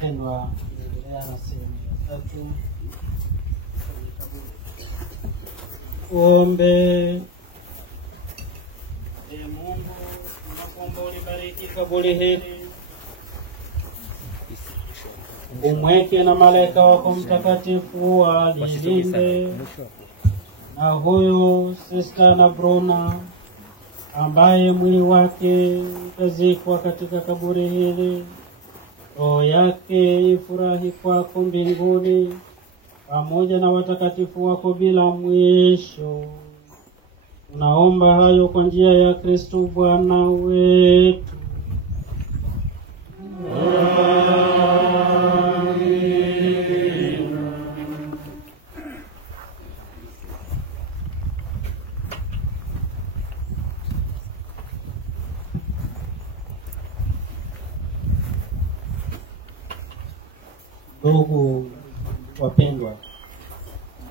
Pendwa, tunaendelea na sehemu ya 3. Ombe. Mungu, tunakuomba ulibariki kaburi hili. Umweke na malaika wako mtakatifu walilinde. Na huyu Sister Anna Bruna ambaye mwili wake utazikwa katika kaburi hili, roho yake ifurahi kwako mbinguni pamoja na watakatifu wako bila mwisho. Tunaomba hayo kwa njia ya Kristo Bwana wetu. Ndugu wapendwa,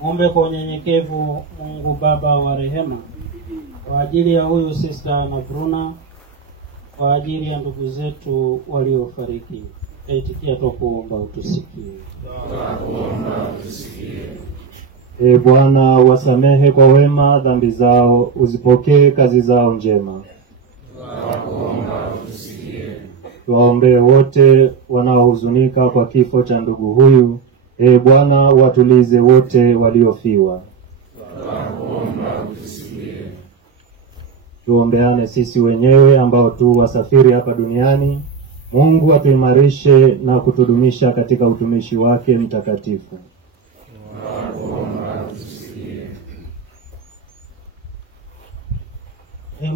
muombe kwa unyenyekevu Mungu Baba wa rehema kwa ajili ya huyu Sister Anna Bruna, kwa ajili ya ndugu zetu waliofariki. Aitikia tukuomba utusikie. Bwana, wasamehe kwa wema dhambi zao, uzipokee kazi zao njema. Tuwaombee wote wanaohuzunika kwa kifo cha ndugu huyu. Bwana, watulize wote waliofiwa. Tuombeane sisi wenyewe ambao tu wasafiri hapa duniani. Mungu atuimarishe na kutudumisha katika utumishi wake mtakatifu.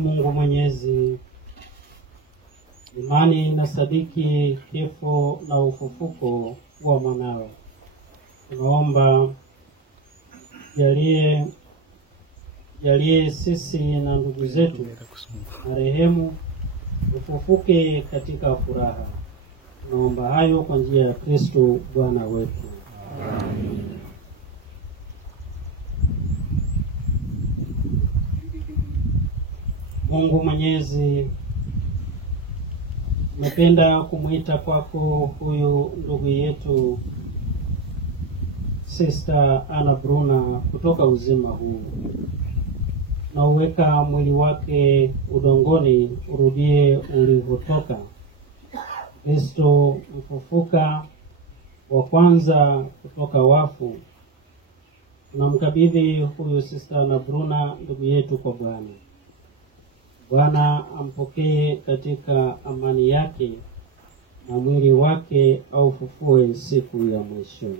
Mungu Mwenyezi, imani na sadiki kifo na ufufuko wa mwanawe. Tunaomba jalie sisi na ndugu zetu marehemu ufufuke katika furaha. Tunaomba hayo kwa njia ya Kristo Bwana wetu. Amen. Mungu Mwenyezi, napenda kumuita kwako huyu ndugu yetu Sister Anna Bruna kutoka uzima huu. Na uweka mwili wake udongoni urudie ulivyotoka. Kristo mfufuka wa kwanza kutoka wafu. Tunamkabidhi huyu Sister Anna Bruna ndugu yetu kwa Bwana. Bwana ampokee katika amani yake na mwili wake aufufue siku ya mwisho.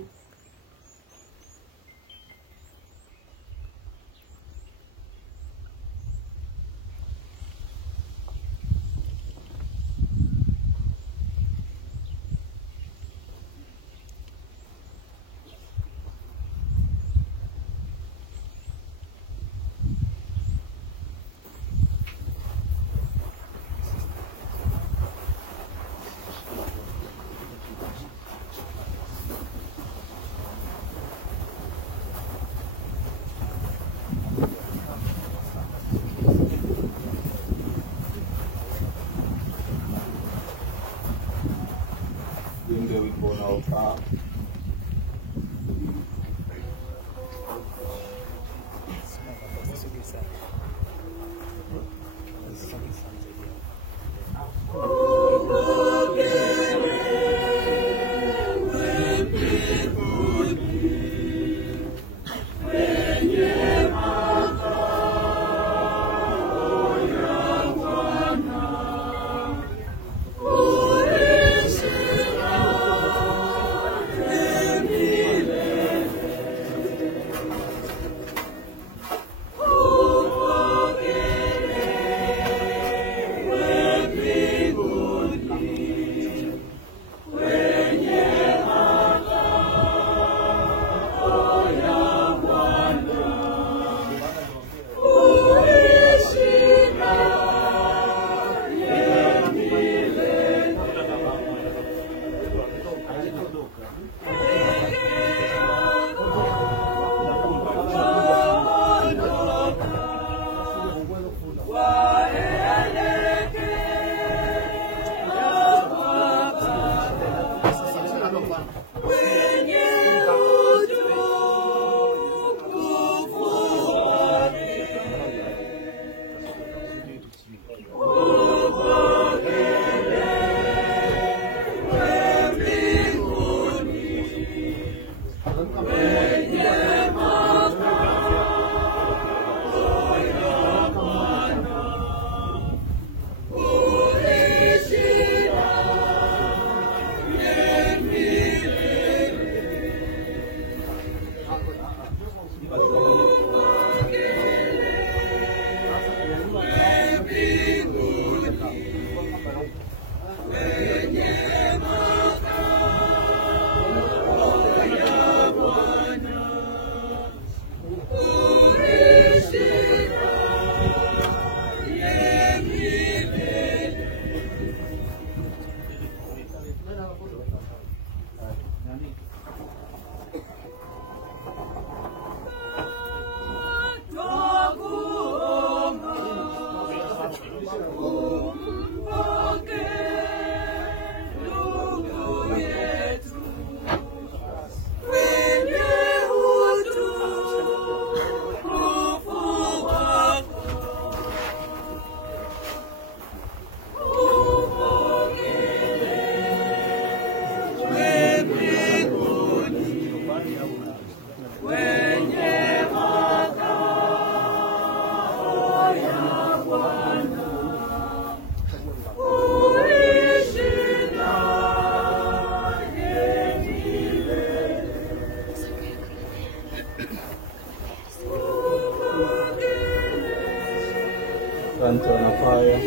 Asante wanakwaya.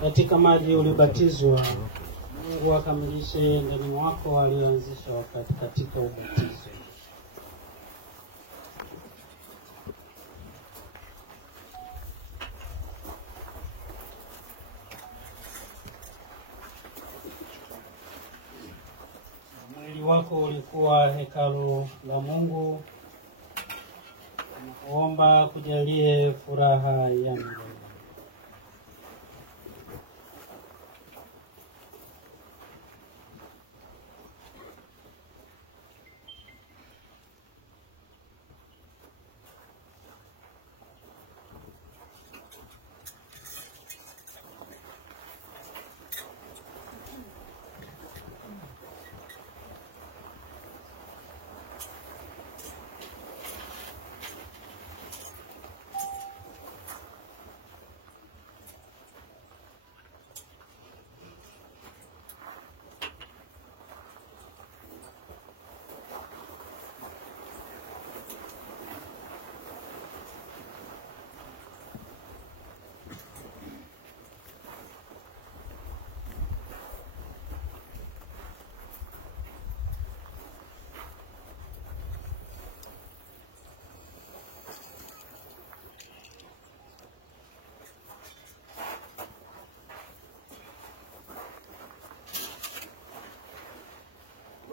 Katika maji ulibatizwa, Mungu akamilishe ndani mwako aliyoanzisha wakati katika ubatizo. Mwili wako ulikuwa hekalu la Mungu. Naomba kujalie furaha ya milele.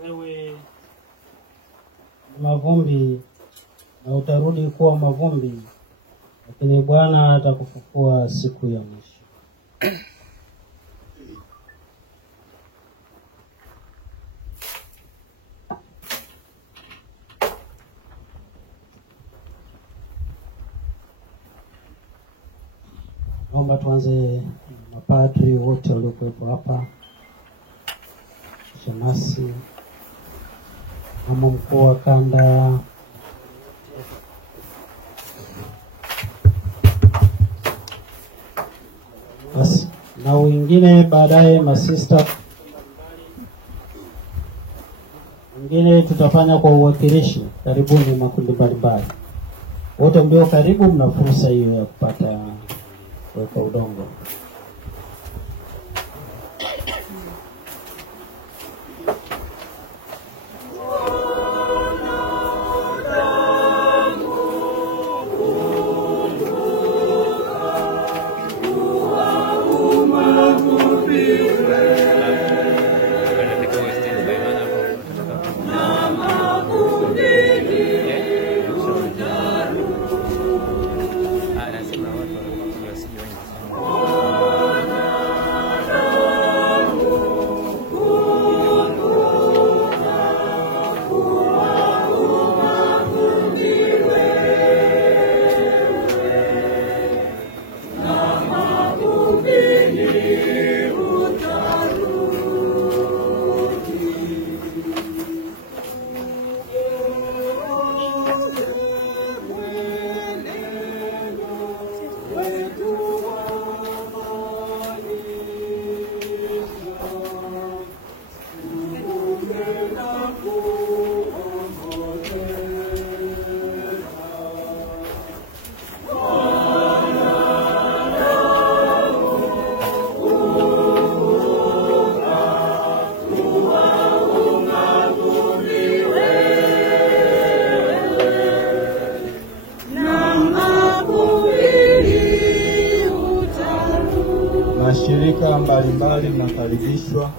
Wewe mavumbi na utarudi kuwa mavumbi, lakini Bwana atakufufua siku ya mwisho. Naomba tuanze mapadri wote waliokuwepo hapa, shemasi, mama mkuu wa kanda, basi na wengine baadaye masista. Wengine tutafanya kwa uwakilishi. Karibuni makundi mbalimbali. Wote mlio karibu mna fursa hiyo ya kupata kuweka udongo. Mashirika mbalimbali mnakaribishwa.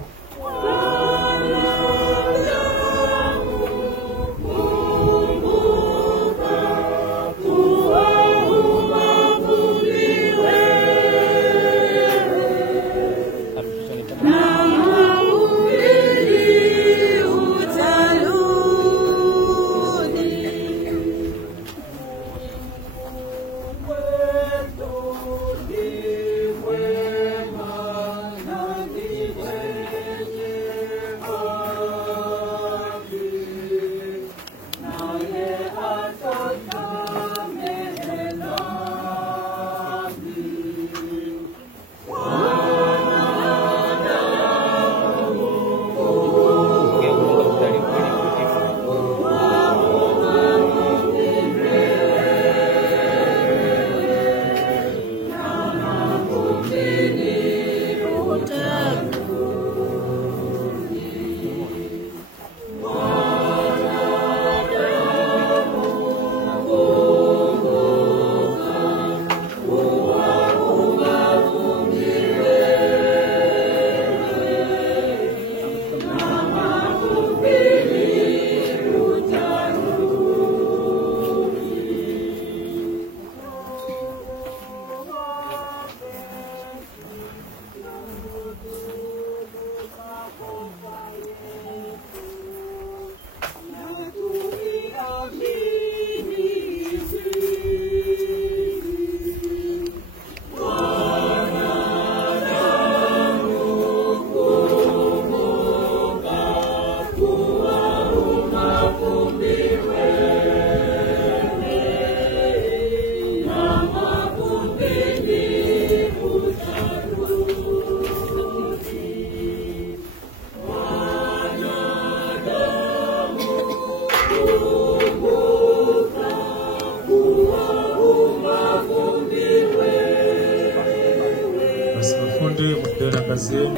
mafundi mwendelee na kazi yenu.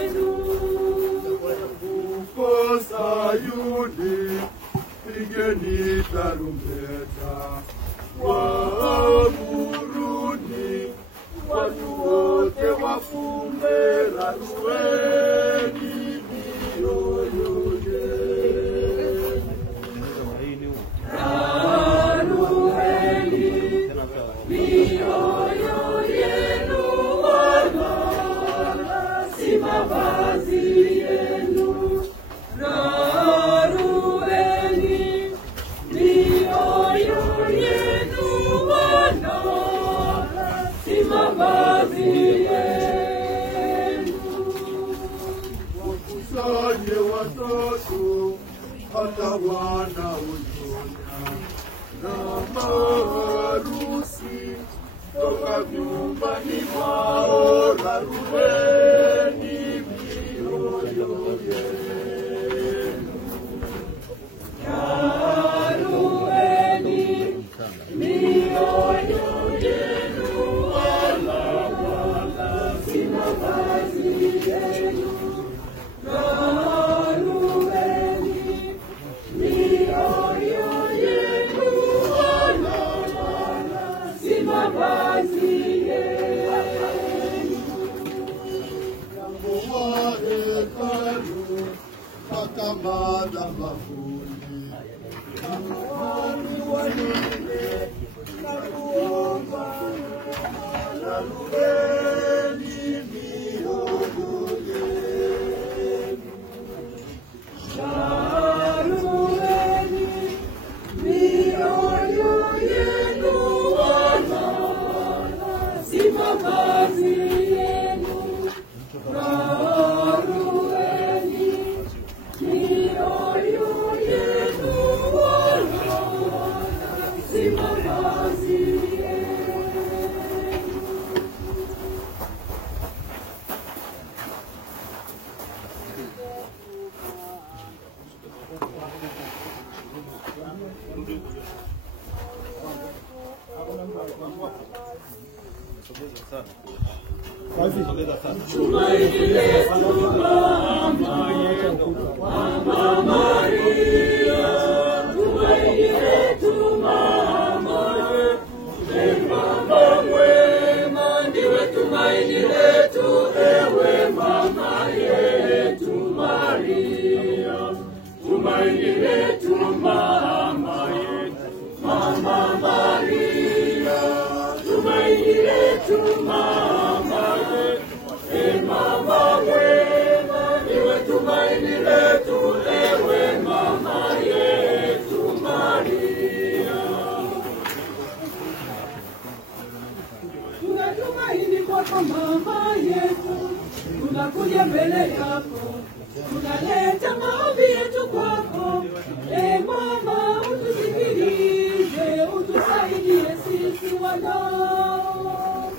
Sayuni, pigeni tarumbeta, waamuruni, watu wote wafunge, rarueni mioyo yenu. Rarueni mioyo yenu, wala si mavazi yenu. Rarueni mioyo yenu, wala si mavazi yenu. Wakusanye watoto hata wanaonyonya na maharusi toka nyumbani mwao, rarueni mioyo yenu. Rarueni mioyo yenu, wala si mavazi yenu. Rarueni mioyo yenu, wala si mavazi yenu. Jambo wa hekalu mpaka madhabahuni, watu wanene na kuomba, rarueni mioyo yenu. Rarueni mioyo yenu, wala si mavazi yenu. Rarueni mioyo yenu, wala si mavazi yenu. Tumaini letu Mama Maria, tumaini letu Mama yetu, Mama mwema, ndiwe tumaini letu, ewe Mama yetu Maria. Tumaini letu Mama yetu, Mama Maria, tumaini letu Mama yetu, Mama mwema, ndiwe tumaini letu, ewe Mama yetu Maria. Tunatumaini kwako Mama yetu, tunakuja mbele yako, tunaleta maombi yetu kwako. Mama, utusikilize, utusaidie sisi wanao.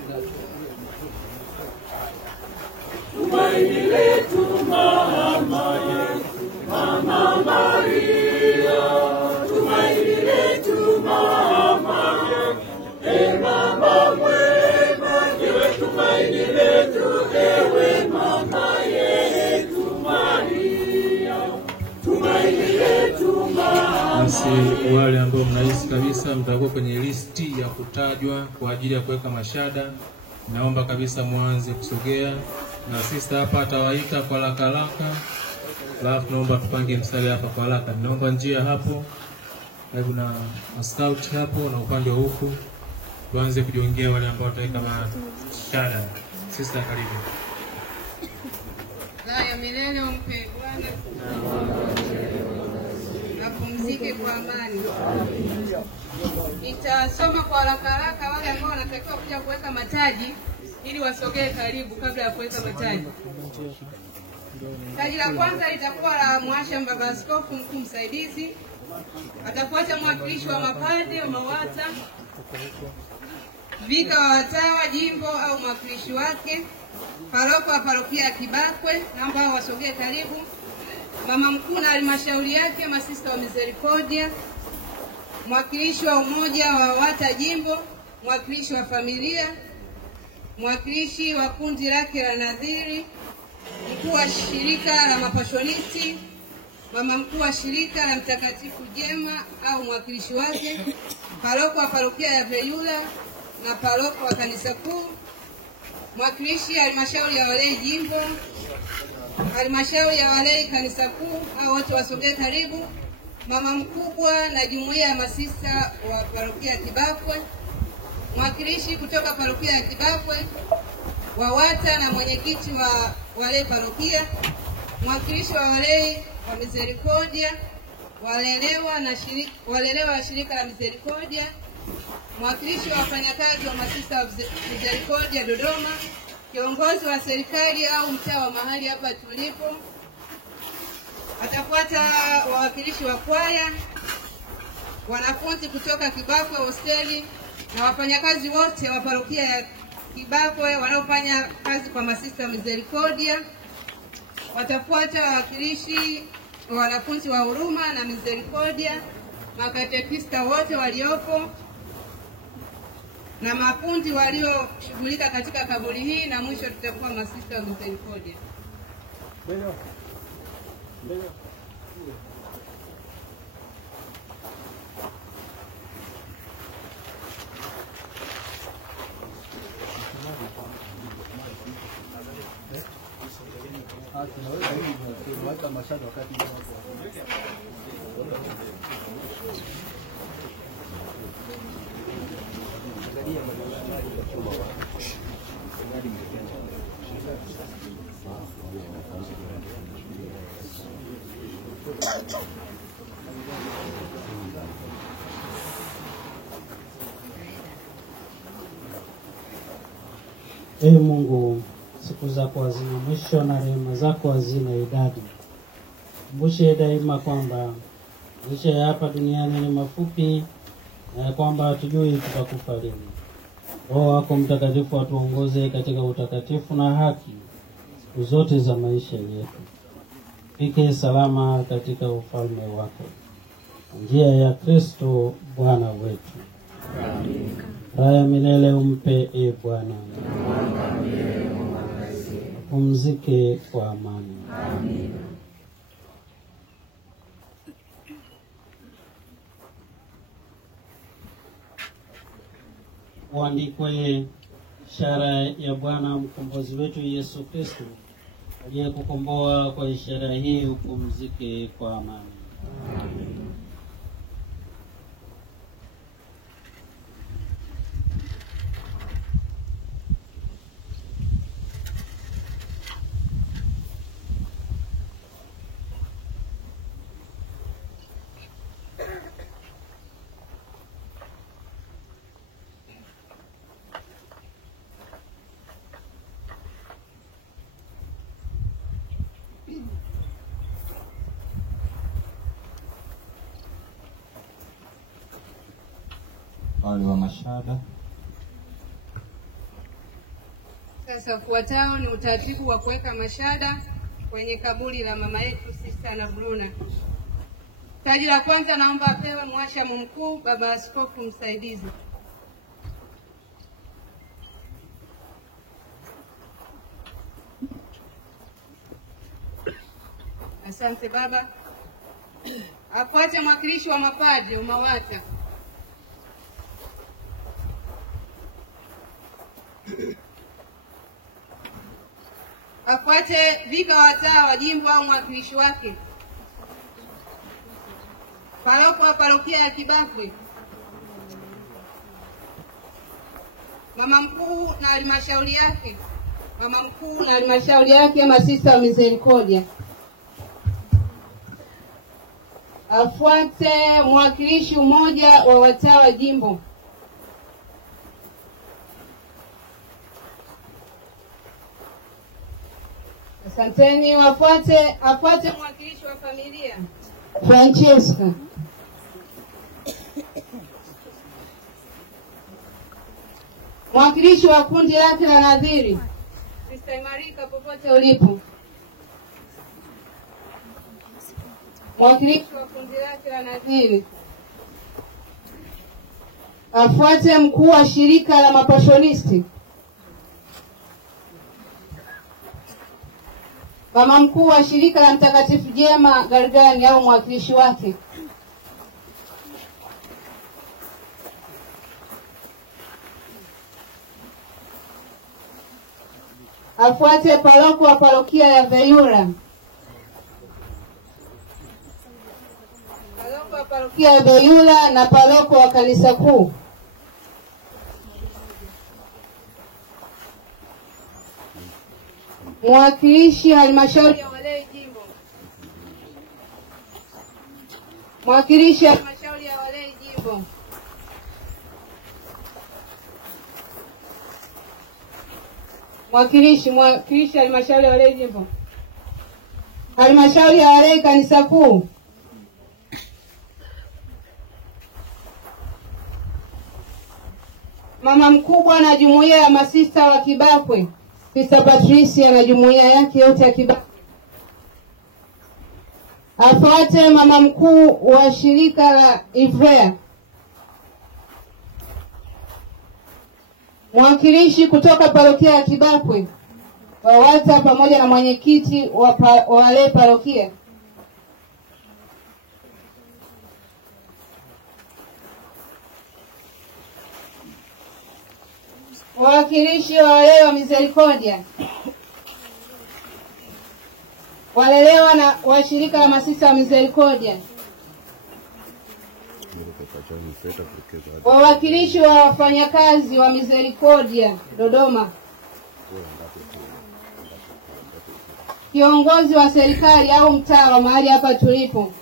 Tumaini letu Mama yetu, Mama Maria, tumaini letu Mama yetu, Mama mwema, ndiwe tumaini letu, ewe Mama yetu Maria. Tumaini letu Mama. Basi wale ambao mnahisi kabisa mtakuwa kwenye listi ya kutajwa kwa ajili ya kuweka mashada, naomba kabisa mwanze kusogea, na sister hapa atawaita kwa haraka, alafu naomba tupange mstari hapa kwa haraka. Naomba njia hapo karibu na scout hapo na upande wa huku, tuanze kujiongea wale ambao wataweka mashada. Sister karibu. Ya milele umpe Bwana, apumzike kwa amani. Nitasoma kwa haraka wale ambao wanatakiwa kuja kuweka mataji ili wasogee karibu kabla ya kuweka mataji. Taji la kwanza litakuwa la Mhashamu Baba Askofu Mkuu Msaidizi, atafuata mwakilishi wa mapadre wa MAWATA, vika wa watawa jimbo au mwakilishi wake, paroko wa parokia ya Kibakwe, naomba wasogee karibu, mama mkuu na halmashauri yake, masista wa Misericordia, mwakilishi wa umoja wa WATA jimbo, mwakilishi wa familia, mwakilishi wa kundi lake la nadhiri, mkuu wa shirika la mapashonisti, mama mkuu wa shirika la Mtakatifu Jema au mwakilishi wake, paroko wa parokia ya Veyula na paroko wa kanisa kuu, mwakilishi halmashauri ya walei jimbo, halmashauri ya walei kanisa kuu, au wote wasogee karibu, mama mkubwa na jumuiya ya masista wa parokia ya Kibakwe, mwakilishi kutoka parokia ya Kibakwe, wawata na mwenyekiti wa walei parokia, mwakilishi wa walei wa Misericordia, walelewa wa shirika la Misericordia, mwakilishi wa wafanyakazi wa masista wa Misericordia Dodoma, kiongozi wa serikali au mtaa wa mahali hapa tulipo. Atafuata wawakilishi wa kwaya, wanafunzi kutoka Kibakwe hosteli na wafanyakazi wote wa parokia ya Kibakwe wanaofanya kazi kwa masista wa Misericordia. Watafuata wawakilishi wa wanafunzi wa huruma na Misericordia, makatekista wote waliopo na mafundi walioshughulika katika kaburi hii, na mwisho tutakuwa masista wa Misericordia. Ee Mungu, siku zako hazina mwisho na rehema zako hazina idadi. Kumbushe daima kwamba maisha ya hapa duniani ni mafupi na kwamba hatujui tutakufa lini. Roho wako Mtakatifu atuongoze katika utakatifu na haki siku zote za maisha yetu. Fike salama katika ufalme wako. Njia ya Kristo Bwana wetu. Raha milele umpe e Bwana. Pumzike kwa amani. Amen. Uandikwe ishara ya Bwana mkombozi wetu Yesu Kristo, aliyekukomboa. Kwa ishara hii upumzike kwa amani. Amen. Wale wa mashada. Sasa ufuatao ni utaratibu wa kuweka mashada kwenye kaburi la mama yetu Sister na Bruna. Taji la kwanza naomba apewe mwashamu mkuu baba askofu msaidizi. Asante baba. Afuate mwakilishi wa mapadri umawata. Afuate vika wataa wa jimbo au mwakilishi wake. Paroko wa parokia ya Kibakwe. Mama mkuu na halmashauri yake. Mama mkuu na halmashauri yake masista wa Misericordia. Afuate mwakilishi umoja wa wataa wa jimbo. Asanteni. Afuate mwakilishi wa familia Francesca. Mwakilishi wa kundi lake la nadhiri Sister Marika popote ulipo. Mwakilishi wa kundi lake la nadhiri. Afuate mkuu wa shirika la mapashonisti. Mama mkuu wa shirika la Mtakatifu Jema Gargani au mwakilishi wake. Afuate paroko wa parokia ya Veyura. Paroko wa parokia ya Veyura na paroko wa kanisa kuu. Mwakilishi halmashauri ya walei jimbo. Mwakilishi halmashauri ya walei jimbo. Mwakilishi halmashauri ya walei jimbo. Halmashauri ya walei kanisa kuu. Mama mkubwa na jumuiya ya masista wa Kibakwe, Sister Patricia na jumuiya yake yote ya Kibakwe. Afuate mama mkuu wa shirika la Ivrea. Mwakilishi kutoka parokia ya Kibakwe, WAWATA pamoja na mwenyekiti wa wale parokia. Wawakilishi wa wale wa Misericordia. Walelewa na washirika la masista wa Misericordia. Wawakilishi wa wafanyakazi wa Misericordia Dodoma. Kiongozi wa serikali au mtaa wa mahali hapa tulipo.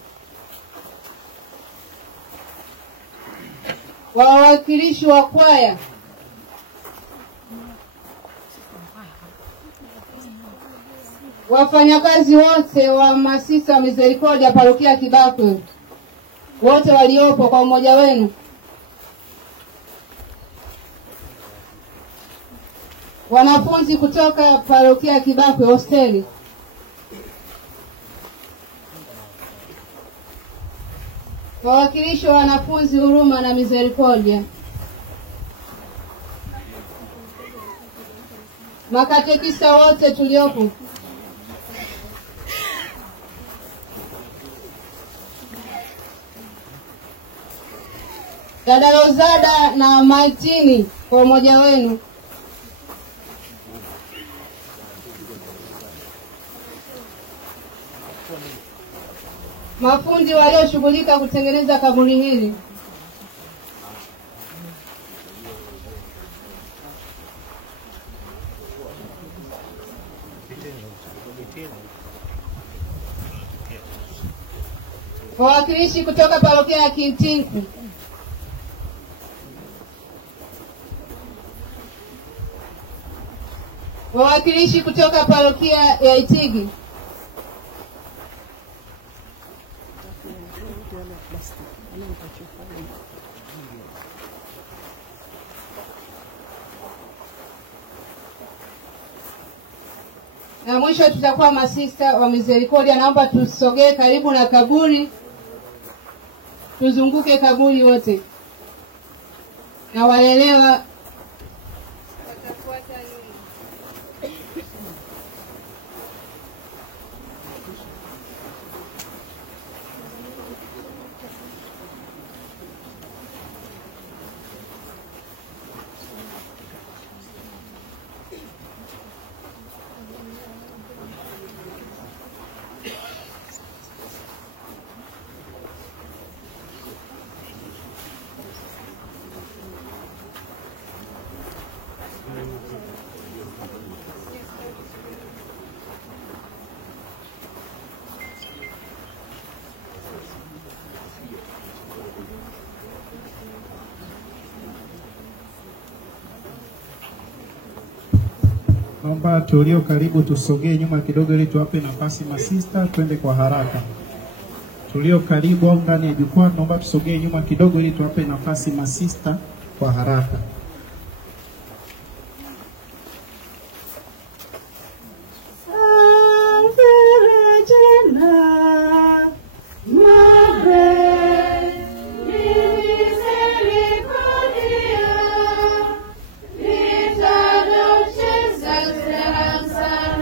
Wawakilishi wa kwaya. Wafanyakazi wote wa masista wa Misericordia parokia Kibakwe, wote waliopo kwa umoja wenu. Wanafunzi kutoka parokia Kibakwe hosteli. Wawakilishi wa wanafunzi Huruma na Misericordia. Makatekista wote tuliopo. Dada Rozada na Maitini kwa umoja wenu. Mafundi walioshughulika kutengeneza kaburi hili. Wawakilishi kutoka parokia ya Kitinku. Wawakilishi kutoka parokia ya Itigi. Na mwisho tutakuwa masista wa Misericordia. Naomba tusogee karibu na kaburi. Tuzunguke kaburi wote. Na walelewa watafuata nyuma. Naomba tulio karibu tusogee nyuma kidogo ili tuwape nafasi masista, twende kwa haraka. Tulio karibu au ndani ya jukwaa, naomba tusogee nyuma kidogo ili tuwape nafasi masista kwa haraka.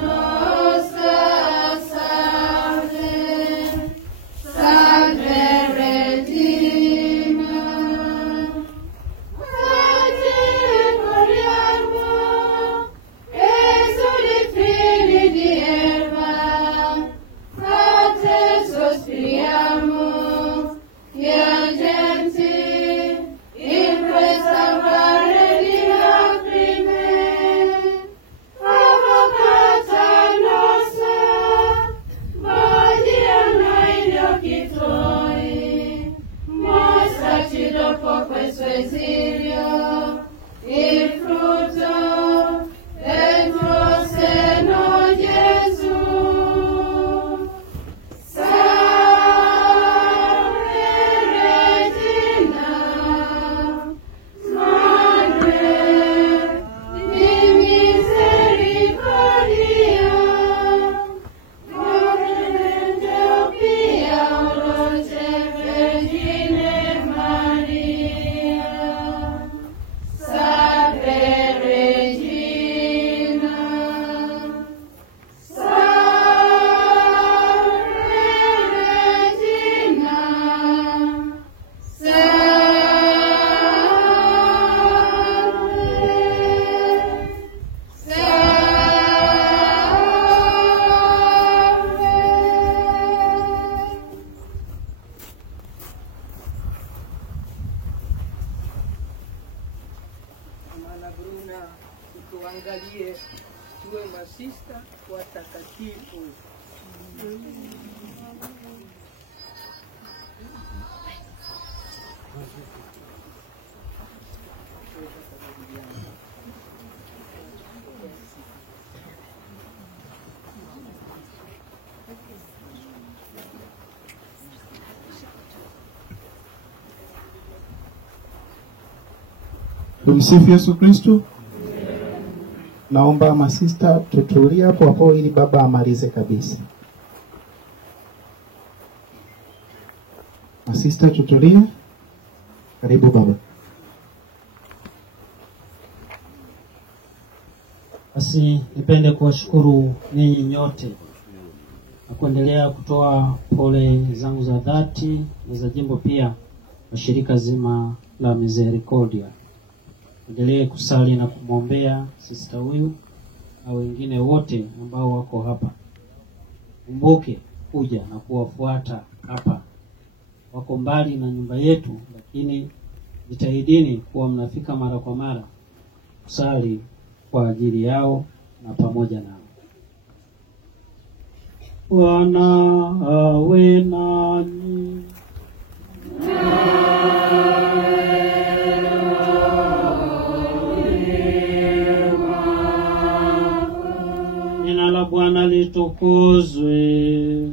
Nostra Tumsifu Yesu Kristo. Naomba masista tutulie hapo hapo ili baba amalize kabisa. Masista tutulie. Karibu baba. Basi nipende kuwashukuru ninyi nyote na kuendelea kutoa pole zangu za dhati na za jimbo pia wa shirika zima la Misericordia. Endelee kusali na kumwombea sister huyu na wengine wote ambao wako hapa. Kumbuke kuja na kuwafuata hapa. Wako mbali na nyumba yetu, lakini jitahidini kuwa mnafika mara kwa mara kusali kwa ajili yao na pamoja nao. Bwana awe nanyi. Jina la Bwana litukuzwe.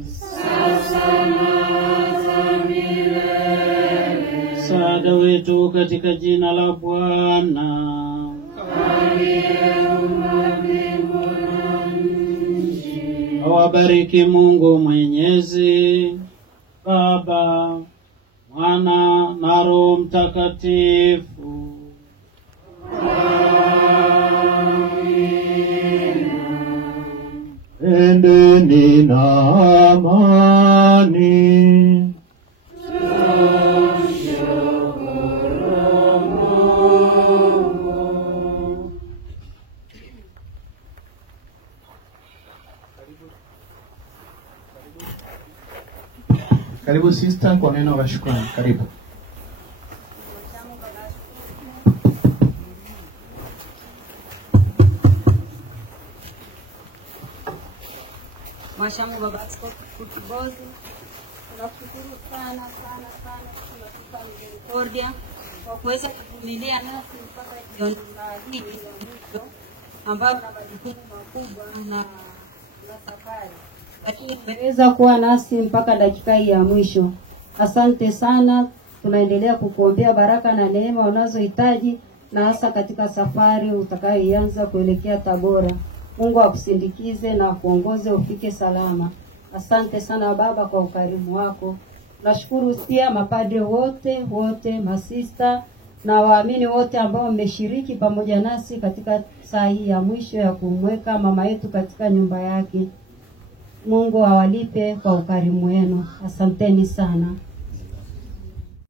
Sasa na hata milele. Msaada wetu katika jina la Bwana. Awabariki Mungu Mwenyezi, Baba, Mwana na Roho Mtakatifu. Endeni na amani. Karibu sister kwa neno la shukrani. Karibu. Mwashamu Baba Askofu Kutibozi, tunakushukuru sana tunatupa Misericordia kwa kuweza kuvumilia nasi mpaka jioni hii ya mwisho ambayo na majukumu makubwa na safari, lakini umeweza kuwa nasi mpaka dakika hii ya mwisho. Asante sana. Tunaendelea kukuombea baraka na neema unazohitaji, na hasa katika safari utakayoianza kuelekea Tabora. Mungu akusindikize na kuongoze ufike salama. Asante sana Baba kwa ukarimu wako. Nashukuru pia mapadre wote, masista na waamini wote ambao wameshiriki pamoja nasi katika saa hii ya mwisho ya kumweka mama yetu katika nyumba yake. Mungu awalipe kwa ukarimu wenu. Asanteni sana.